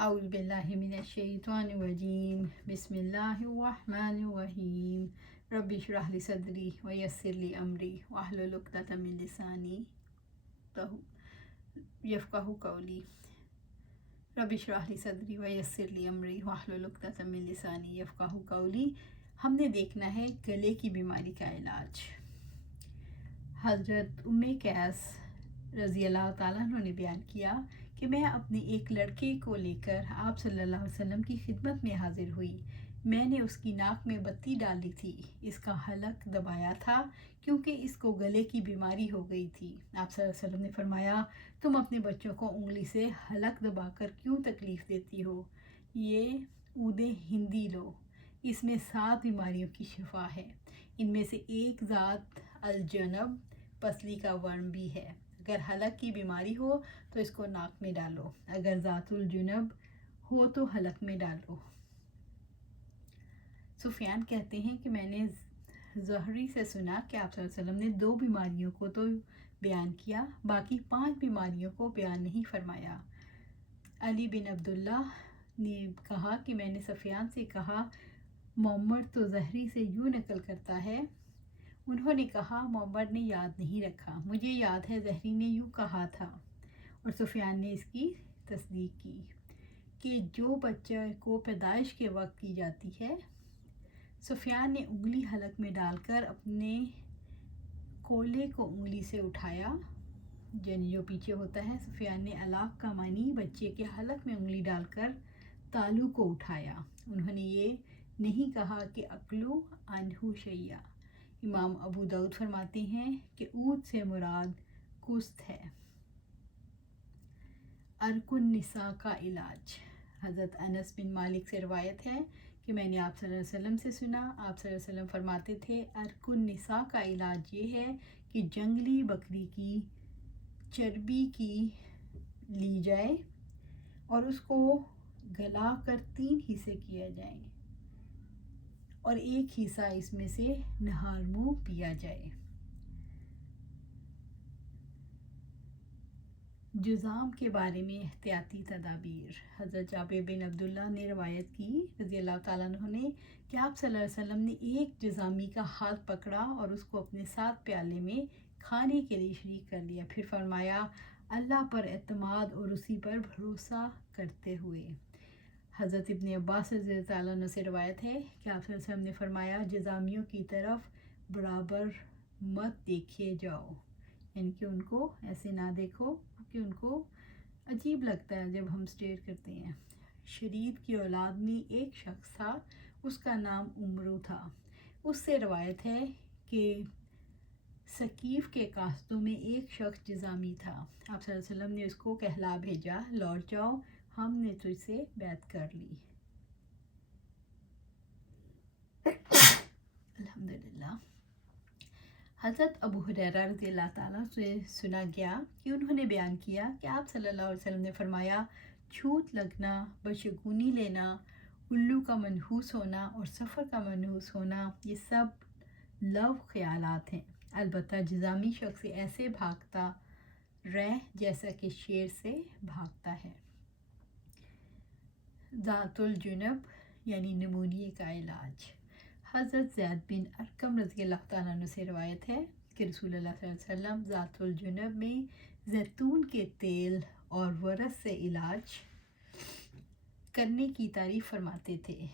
اعوذ باللہ من الشیطان الرجیم بسم اللہ الرحمن الرحیم رب اشرح لی صدری ویسر لی امری واحلل عقدۃ من لسانی یفقہوا قولی رب اشرح لی صدری ویسر لی امری واحلل عقدۃ من لسانی یفقہوا قولی۔ ہم نے دیکھنا ہے گلے کی بیماری کا علاج۔ حضرت قیس رضی اللہ تعالیٰ عنہ نے بیان کیا کہ میں اپنے ایک لڑکے کو لے کر آپ صلی اللہ علیہ وسلم کی خدمت میں حاضر ہوئی۔ میں نے اس کی ناک میں بتی ڈالی تھی، اس کا حلق دبایا تھا کیونکہ اس کو گلے کی بیماری ہو گئی تھی۔ آپ صلی اللہ علیہ وسلم نے فرمایا، تم اپنے بچوں کو انگلی سے حلق دبا کر کیوں تکلیف دیتی ہو؟ یہ عود ہندی لو، اس میں 7 بیماریوں کی شفا ہے۔ ان میں سے ایک ذات الجنب پسلی کا ورم بھی ہے۔ اگر حلق کی بیماری ہو تو اس کو ناک میں ڈالو، اگر ذات الجنب ہو تو حلق میں ڈالو۔ سفیان کہتے ہیں کہ میں نے زہری سے سنا کہ آپ صلی اللہ علیہ وسلم نے 2 بیماریوں کو تو بیان کیا، باقی 5 بیماریوں کو بیان نہیں فرمایا۔ علی بن عبداللہ نے کہا کہ میں نے سفیان سے کہا، محمد تو زہری سے یوں نقل کرتا ہے۔ انہوں نے کہا، محمد نے یاد نہیں رکھا، مجھے یاد ہے زہری نے یوں کہا تھا، اور سفیان نے اس کی تصدیق کی کہ جو بچہ کو پیدائش کے وقت کی جاتی ہے۔ سفیان نے انگلی حلق میں ڈال کر اپنے کولے کو انگلی سے اٹھایا، یعنی جو پیچھے ہوتا ہے۔ سفیان نے علاق کا معنی بچے کے حلق میں انگلی ڈال کر تالو کو اٹھایا۔ انہوں نے یہ نہیں کہا کہ اکلو انہو شیئا۔ امام ابو داؤد فرماتے ہیں کہ عود سے مراد کست ہے۔ عرق النساء کا علاج۔ حضرت انس بن مالک سے روایت ہے کہ میں نے آپ صلی اللہ علیہ وسلم سے سنا، آپ صلی اللہ علیہ وسلم فرماتے تھے، عرق النساء کا علاج یہ ہے کہ جنگلی بکری کی چربی کی لی جائے اور اس کو گلا کر 3 حصے کیا جائے اور ایک حصہ اس میں سے نہار منہ پیا جائے۔ جذام کے بارے میں احتیاطی تدابیر۔ حضرت جابر بن عبداللہ نے روایت کی رضی اللہ تعالیٰ عنہ نے کہ آپ صلی اللہ علیہ وسلم نے ایک جذامی کا ہاتھ پکڑا اور اس کو اپنے ساتھ پیالے میں کھانے کے لیے شریک کر لیا، پھر فرمایا، اللہ پر اعتماد اور اسی پر بھروسہ کرتے ہوئے۔ حضرت ابن عباس رضی اللہ تعالیٰ عنہ سے روایت ہے کہ آپ صلی اللہ علیہ وسلم نے فرمایا، جذامیوں کی طرف برابر مت دیکھے جاؤ، یعنی کہ ان کو ایسے نہ دیکھو کہ ان کو عجیب لگتا ہے جب ہم اسٹیئر کرتے ہیں۔ شرید کی اولاد میں ایک شخص تھا، اس کا نام عمرو تھا۔ اس سے روایت ہے کہ ثقیف کے قاصدوں میں ایک شخص جذامی تھا۔ آپ صلی اللہ علیہ وسلم نے اس کو کہلا بھیجا، لوٹ جاؤ، ہم نے تجھ سے بیعت کر لی۔ الحمدللہ۔ حضرت ابو ہریرہ رضی اللہ تعالیٰ سے سنا گیا کہ انہوں نے بیان کیا کہ آپ صلی اللہ علیہ وسلم نے فرمایا، چھوت لگنا، بشگونی لینا، الو کا منحوس ہونا اور سفر کا منحوس ہونا، یہ سب لو خیالات ہیں، البتہ جذامی شخص ایسے بھاگتا رہ جیسا کہ شیر سے بھاگتا ہے۔ ذات الجنب یعنی نمونیے کا علاج۔ حضرت زید بن ارقم رضی اللہ تعالیٰ عنہ سے روایت ہے کہ رسول اللہ صلی اللہ علیہ وسلم ذات الجنب میں زیتون کے تیل اور ورس سے علاج کرنے کی تعریف فرماتے تھے۔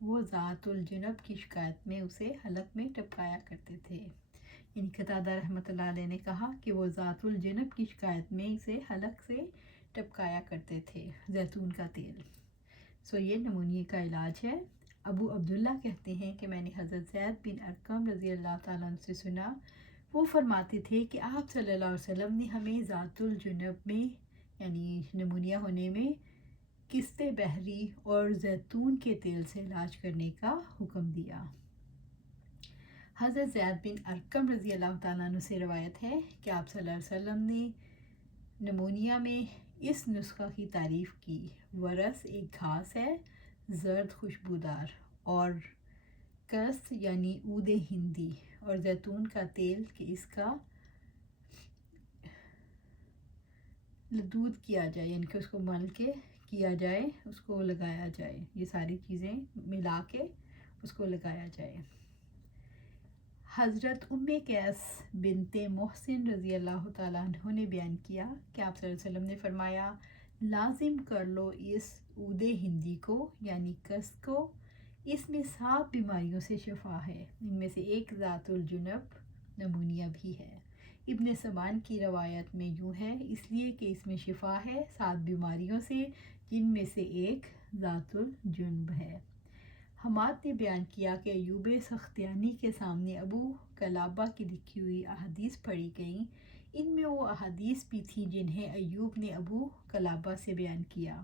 وہ ذات الجنب کی شکایت میں اسے حلق میں ٹپکایا کرتے تھے، یعنی قتادہ رحمۃ اللہ علیہ نے کہا کہ وہ ذات الجنب کی شکایت میں اسے حلق سے ٹپکایا کرتے تھے، زیتون کا تیل۔ یہ نمونیے کا علاج ہے۔ ابو عبداللہ کہتے ہیں کہ میں نے حضرت زید بن ارقم رضی اللہ تعالیٰ عنہ سے سنا، وہ فرماتے تھے کہ آپ صلی اللہ علیہ وسلم نے ہمیں ذات الجنب میں یعنی نمونیا ہونے میں قسط بحری اور زیتون کے تیل سے علاج کرنے کا حکم دیا۔ حضرت زید بن ارقم رضی اللہ تعالیٰ عنہ سے روایت ہے کہ آپ صلی اللہ علیہ وسلم نے نمونیا میں اس نسخہ کی تعریف کی۔ ورس ایک گھاس ہے، زرد خوشبودار، اور کرس یعنی عود ہندی، اور زیتون کا تیل کہ اس کا لدود کیا جائے، یعنی کہ اس کو مل کے کیا جائے، اس کو لگایا جائے، یہ ساری چیزیں ملا کے اس کو لگایا جائے۔ حضرت قیس بنت محسن رضی اللہ تعالیٰ عنہ نے بیان کیا کہ آپ صلی اللہ علیہ وسلم نے فرمایا، لازم کر لو اس عود ہندی کو یعنی کست کو، اس میں 7 بیماریوں سے شفا ہے، ان میں سے ایک ذات الجنب نمونیا بھی ہے۔ ابن سبان کی روایت میں یوں ہے، اس لیے کہ اس میں شفا ہے 7 بیماریوں سے، جن میں سے ایک ذات الجنب ہے۔ حماد نے بیان کیا کہ ایوب سختیانی کے سامنے ابو قلابہ کی لکھی ہوئی احادیث پڑھی گئیں، ان میں وہ احادیث بھی تھیں جنہیں ایوب نے ابو قلابہ سے بیان کیا،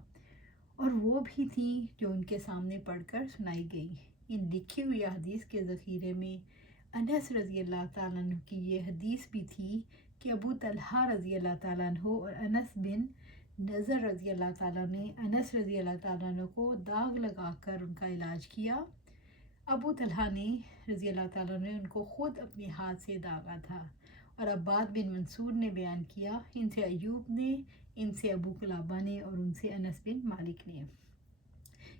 اور وہ بھی تھیں جو ان کے سامنے پڑھ کر سنائی گئیں۔ ان لکھی ہوئی احادیث کے ذخیرے میں انس رضی اللہ تعالیٰ عنہ کی یہ حدیث بھی تھی کہ ابو طلحہ رضی اللہ تعالیٰ عنہ اور انس بن نظر رضی اللہ تعالیٰ نے انس رضی اللہ تعالیٰ عنہ کو داغ لگا کر ان کا علاج کیا۔ ابو طلحہ نے رضی اللہ تعالیٰ نے ان کو خود اپنے ہاتھ سے داغا تھا، اور عباد بن منصور نے بیان کیا، ان سے ایوب نے، ان سے ابو قلابہ نے، اور ان سے انس بن مالک نے،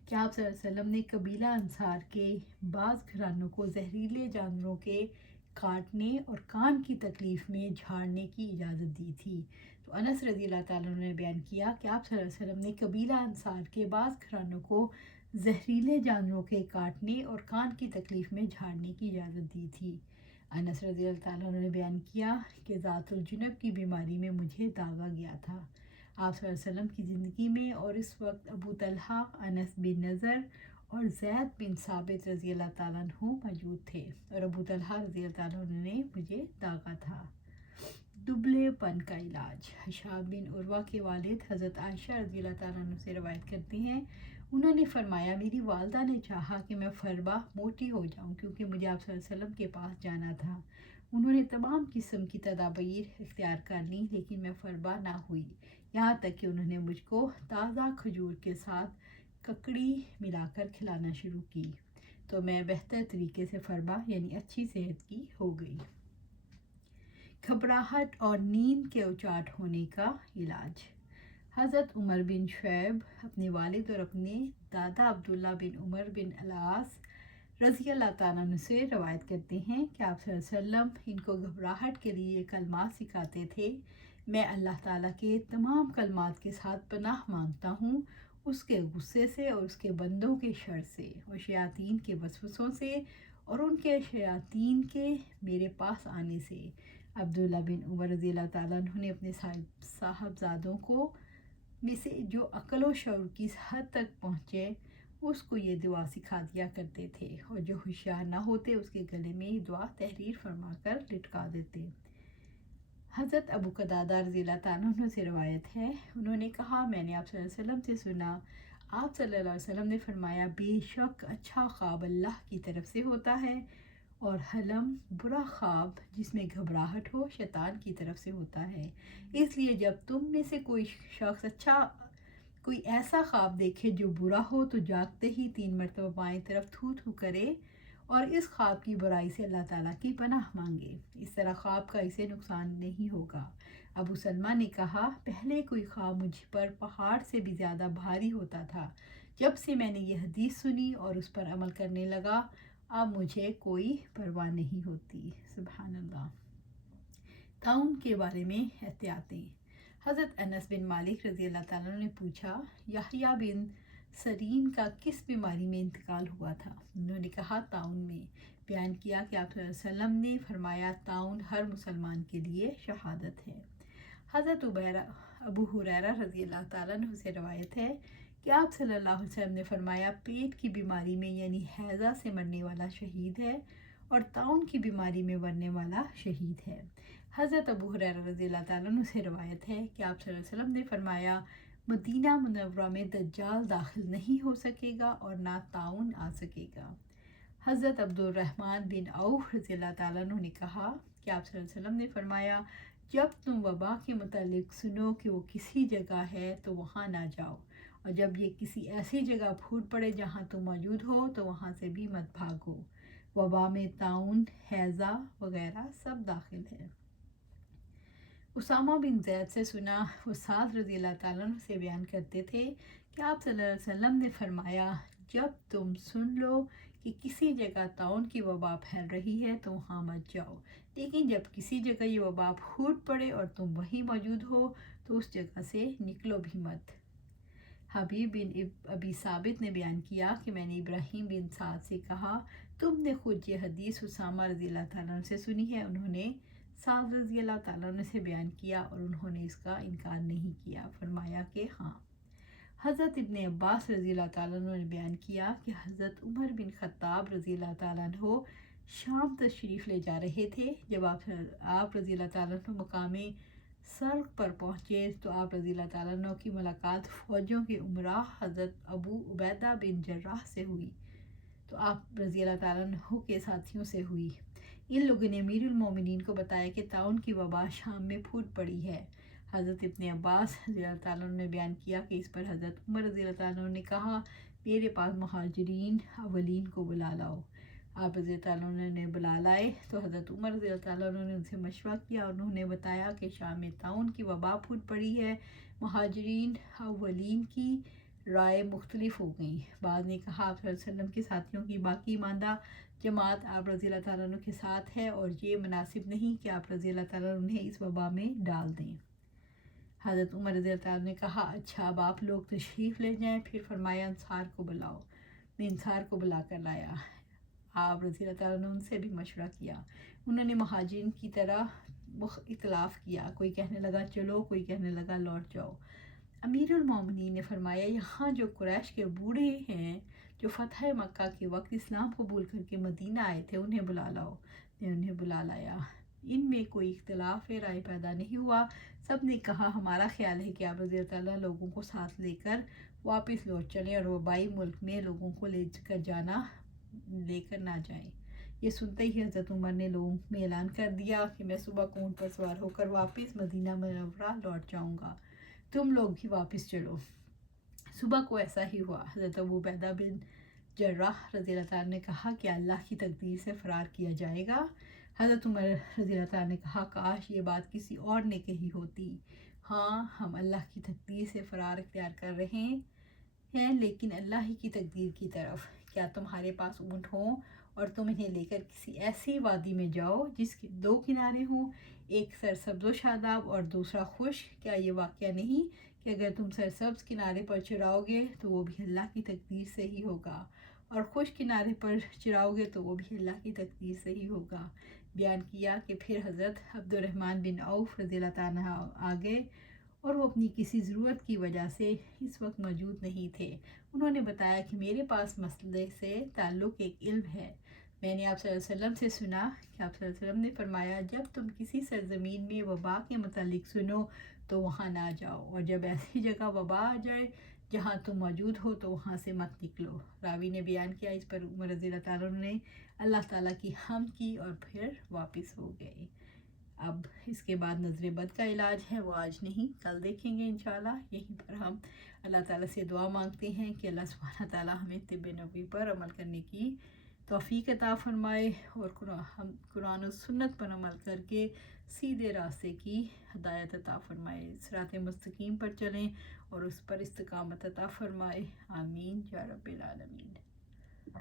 کہ آپ صلی اللہ علیہ وسلم نے قبیلہ انصار کے بعض گھرانوں کو زہریلے جانوروں کے کاٹنے اور کان کی تکلیف میں جھاڑنے کی اجازت دی تھی۔ تو انس رضی اللہ تعالیٰ نے بیان کیا کہ آپ صلی اللہ علیہ وسلم نے قبیلہ انصار کے بعض گھرانوں کو زہریلے جانوروں کے کاٹنے اور کان کی تکلیف میں جھاڑنے کی اجازت دی تھی۔ انس رضی اللہ تعالیٰ نے بیان کیا کہ ذات الجنب کی بیماری میں مجھے داغا گیا تھا آپ صلی اللہ علیہ وسلم کی زندگی میں، اور اس وقت ابو طلحہ، انس بن نظر اور زید بن ثابت رضی اللہ تعالیٰ عنہ موجود تھے، اور ابو طلحہ رضی اللہ تعالیٰ عنہ نے مجھے داغا تھا۔ دبلے پن کا علاج۔ ہشام بن عروہ کے والد حضرت عائشہ رضی اللہ تعالیٰ عنہ سے روایت کرتے ہیں، انہوں نے فرمایا، میری والدہ نے چاہا کہ میں فربا موٹی ہو جاؤں کیونکہ مجھے آپ صلی اللہ علیہ وسلم کے پاس جانا تھا۔ انہوں نے تمام قسم کی تدابیر اختیار کر لیں لیکن میں فربا نہ ہوئی، یہاں تک کہ انہوں نے مجھ کو تازہ کھجور کے ساتھ ککڑی ملا کر کھلانا شروع کی، تو میں بہتر طریقے سے فربا یعنی اچھی صحت کی ہو گئی۔ گھبراہٹ اور نیند کے اچاٹ ہونے کا علاج۔ حضرت عمر بن شعیب اپنے والد اور اپنے دادا عبداللہ بن عمر بن العاص رضی اللہ تعالیٰ عنہ سے روایت کرتے ہیں کہ آپ صلی اللہ علیہ وسلم ان کو گھبراہٹ کے لیے کلمات سکھاتے تھے، میں اللہ تعالیٰ کے تمام کلمات کے ساتھ پناہ مانگتا ہوں، اس کے غصے سے اور اس کے بندوں کے شر سے اور شیاطین کے وسوسوں سے اور ان کے شیاطین کے میرے پاس آنے سے۔ عبداللہ بن عمر رضی اللہ تعالیٰ عنہ نے اپنے صاحبزادوں کو میں سے جو عقل و شعور کی حد تک پہنچے اس کو یہ دعا سکھا دیا کرتے تھے، اور جو ہوشیار نہ ہوتے اس کے گلے میں یہ دعا تحریر فرما کر لٹکا دیتے۔ حضرت ابو قتادہ رضی اللہ تعالیٰ عنہ سے روایت ہے، انہوں نے کہا، میں نے آپ صلی اللہ علیہ وسلم سے سنا، آپ صلی اللہ علیہ وسلم نے فرمایا، بے شک اچھا خواب اللہ کی طرف سے ہوتا ہے، اور حلم برا خواب جس میں گھبراہٹ ہو شیطان کی طرف سے ہوتا ہے۔ اس لیے جب تم میں سے کوئی شخص کوئی ایسا خواب دیکھے جو برا ہو تو جاگتے ہی 3 مرتبہ بائیں طرف تھو تھو کرے اور اس خواب کی برائی سے اللہ تعالیٰ کی پناہ مانگے، اس طرح خواب کا اسے نقصان نہیں ہوگا۔ ابو سلمہ نے کہا، پہلے کوئی خواب مجھ پر پہاڑ سے بھی زیادہ بھاری ہوتا تھا، جب سے میں نے یہ حدیث سنی اور اس پر عمل کرنے لگا اب مجھے کوئی پرواہ نہیں ہوتی۔ سبحان اللہ۔ طاعون کے بارے میں احتیاطیں۔ حضرت انس بن مالک رضی اللہ تعالیٰ نے پوچھا، یحییٰ بن سرین کا کس بیماری میں انتقال ہوا تھا؟ انہوں نے کہا، طاعون میں۔ بیان کیا کہ آپ صلی اللہ علیہ وسلم نے فرمایا، طاعون ہر مسلمان کے لیے شہادت ہے۔ حضرت ابو ہریرہ رضی اللہ تعالیٰ عنہ سے روایت ہے کہ آپ صلی اللہ علیہ وسلم نے فرمایا، پیٹ کی بیماری میں یعنی حیضہ سے مرنے والا شہید ہے، اور طاعون کی بیماری میں مرنے والا شہید ہے۔ حضرت ابو ہریرہ رضی اللہ تعالیٰ عنہ سے روایت ہے کہ آپ صلی اللہ علیہ وسلم نے فرمایا، مدینہ منورہ میں دجال داخل نہیں ہو سکے گا اور نہ طاعون آ سکے گا۔ حضرت عبد الرحمن بن عوف رضی اللہ تعالیٰ عنہ نے کہا کہ آپ صلی اللہ علیہ وسلم نے فرمایا، جب تم وبا کے متعلق سنو کہ وہ کسی جگہ ہے تو وہاں نہ جاؤ، اور جب یہ کسی ایسی جگہ پھوٹ پڑے جہاں تم موجود ہو تو وہاں سے بھی مت بھاگو۔ وبا میں طاعون، حیضہ وغیرہ سب داخل ہے۔ اسامہ بن زید سے سنا، وہ سعد رضی اللہ تعالیٰ عنہ سے بیان کرتے تھے کہ کہ آپ صلی اللہ علیہ وسلم نے فرمایا جب تم سن لو کہ کسی جگہ طاعون کی وبا پھیل رہی ہے تو وہاں مت جاؤ، لیکن جب کسی جگہ یہ وبا پھوٹ پڑے اور تم وہیں موجود ہو تو اس جگہ سے نکلو بھی مت۔ حبیب بن ابی ثابت نے بیان کیا کہ میں نے ابراہیم بن سعد سے کہا تم نے خود یہ حدیث اسامہ رضی اللہ تعالیٰ عنہ سے سنی ہے؟ انہوں نے سعد رضی اللہ تعالیٰ عنہ سے بیان کیا اور انہوں نے اس کا انکار نہیں کیا، فرمایا کہ ہاں۔ حضرت ابن عباس رضی اللہ تعالیٰ عنہ نے بیان کیا کہ حضرت عمر بن خطاب رضی اللہ تعالیٰ عنہ شام تشریف لے جا رہے تھے۔ جب آپ رضی اللہ تعالیٰ عنہ مقام سرخ پر پہنچے تو آپ رضی اللہ تعالیٰ عنہ کی ملاقات فوجوں کے امراء حضرت ابو عبیدہ بن جراح سے ہوئی، تو آپ رضی اللہ تعالیٰ عنہ کے ساتھیوں سے ہوئی۔ ان لوگوں نے امیر المومنین کو بتایا کہ طاعون کی وبا شام میں پھوٹ پڑی ہے۔ حضرت ابن عباس رضی اللہ تعالیٰ عنہ نے بیان کیا کہ اس پر حضرت عمر رضی اللہ تعالیٰ عنہ نے کہا میرے پاس مہاجرین اولین کو بلا لاؤ۔ آپ رضی اللہ تعالیٰ عنہ نے بلا لائے تو حضرت عمر رضی اللہ تعالیٰ عنہ نے ان سے مشورہ کیا اور انہوں نے بتایا کہ شام میں طاعون کی وبا پھوٹ پڑی ہے۔ مہاجرین اولین کی رائے مختلف ہو گئیں، بعض نے کہا آپ صلی اللہ علیہ وسلم کے ساتھیوں کی باقی ماندہ جماعت آپ رضی اللہ تعالیٰ عنہ کے ساتھ ہے اور یہ مناسب نہیں کہ آپ رضی اللہ تعالیٰ عنہ انہیں اس وبا میں ڈال دیں۔ حضرت عمر رضی اللہ تعالیٰ عنہ نے کہا اچھا اب آپ لوگ تشریف لے جائیں۔ پھر فرمایا انصار کو بلاؤ۔ میں انصار کو بلا کر لایا۔ آپ رضی اللہ تعالیٰ نے ان سے بھی مشورہ کیا۔ انہوں نے مہاجرین کی طرح اختلاف کیا، کوئی کہنے لگا چلو، کوئی کہنے لگا لوٹ جاؤ۔ امیر المومنین نے فرمایا یہاں جو قریش کے بوڑھے ہیں جو فتح مکہ کے وقت اسلام قبول کر کے مدینہ آئے تھے انہیں بلا لاؤ۔ میں انہیں بلا لایا۔ ان میں کوئی اختلاف رائے پیدا نہیں ہوا، سب نے کہا ہمارا خیال ہے کہ آپ رضی اللہ تعالیٰ لوگوں کو ساتھ لے کر واپس لوٹ چلیں اور وبائی ملک میں لوگوں کو لے کر نہ جائیں۔ یہ سنتے ہی حضرت عمر نے لوگوں میں اعلان کر دیا کہ میں صبح کو اونٹ پر سوار ہو کر واپس مدینہ منورہ لوٹ جاؤں گا، تم لوگ بھی واپس چلو۔ صبح کو ایسا ہی ہوا۔ حضرت ابو عبیدہ بن جراح رضی اللہ تعالیٰ نے کہا کہ اللہ کی تقدیر سے فرار کیا جائے گا۔ حضرت عمر رضی اللہ تعالیٰ نے کہا کاش یہ بات کسی اور نے کہی ہوتی۔ ہاں ہم اللہ کی تقدیر سے فرار اختیار کر رہے ہیں، لیکن اللہ ہی کی تقدیر کی طرف۔ کیا تمہارے پاس اونٹ ہوں اور تم انہیں لے کر کسی ایسی وادی میں جاؤ جس کے دو کنارے ہوں، ایک سرسبز و شاداب اور دوسرا خشک؟ کیا یہ واقعہ نہیں کہ اگر تم سرسبز کنارے پر چراؤ گے تو وہ بھی اللہ کی تقدیر سے ہی ہوگا، اور خشک کنارے پر چراؤ گے تو وہ بھی اللہ کی تقدیر سے ہی ہوگا۔ بیان کیا کہ پھر حضرت عبد الرحمن بن عوف رضی اللہ تعالیٰ آ گئے اور وہ اپنی کسی ضرورت کی وجہ سے اس وقت موجود نہیں تھے۔ انہوں نے بتایا کہ میرے پاس مسئلے سے تعلق ایک علم ہے۔ میں نے آپ صلی اللہ علیہ وسلم سے سنا کہ آپ صلی اللہ علیہ وسلم نے فرمایا جب تم کسی سرزمین میں وبا کے متعلق سنو تو وہاں نہ جاؤ، اور جب ایسی جگہ وبا آ جائے جہاں تم موجود ہو تو وہاں سے مت نکلو۔ راوی نے بیان کیا اس پر عمر رضی اللہ تعالیٰ نے اللہ تعالیٰ کی حمد کی اور پھر واپس ہو گئے۔ اب اس کے بعد نظر بد کا علاج ہے، وہ آج نہیں کل دیکھیں گے انشاءاللہ۔ یہیں پر ہم اللہ تعالیٰ سے دعا مانگتے ہیں کہ اللہ سبحانہ تعالیٰ ہمیں طب نبوی پر عمل کرنے کی توفیق عطا فرمائے اور ہم قرآن و سنت پر عمل کر کے سیدھے راستے کی ہدایت عطا فرمائے، صراط مستقیم پر چلیں اور اس پر استقامت عطا فرمائے۔ آمین یا رب العالمین۔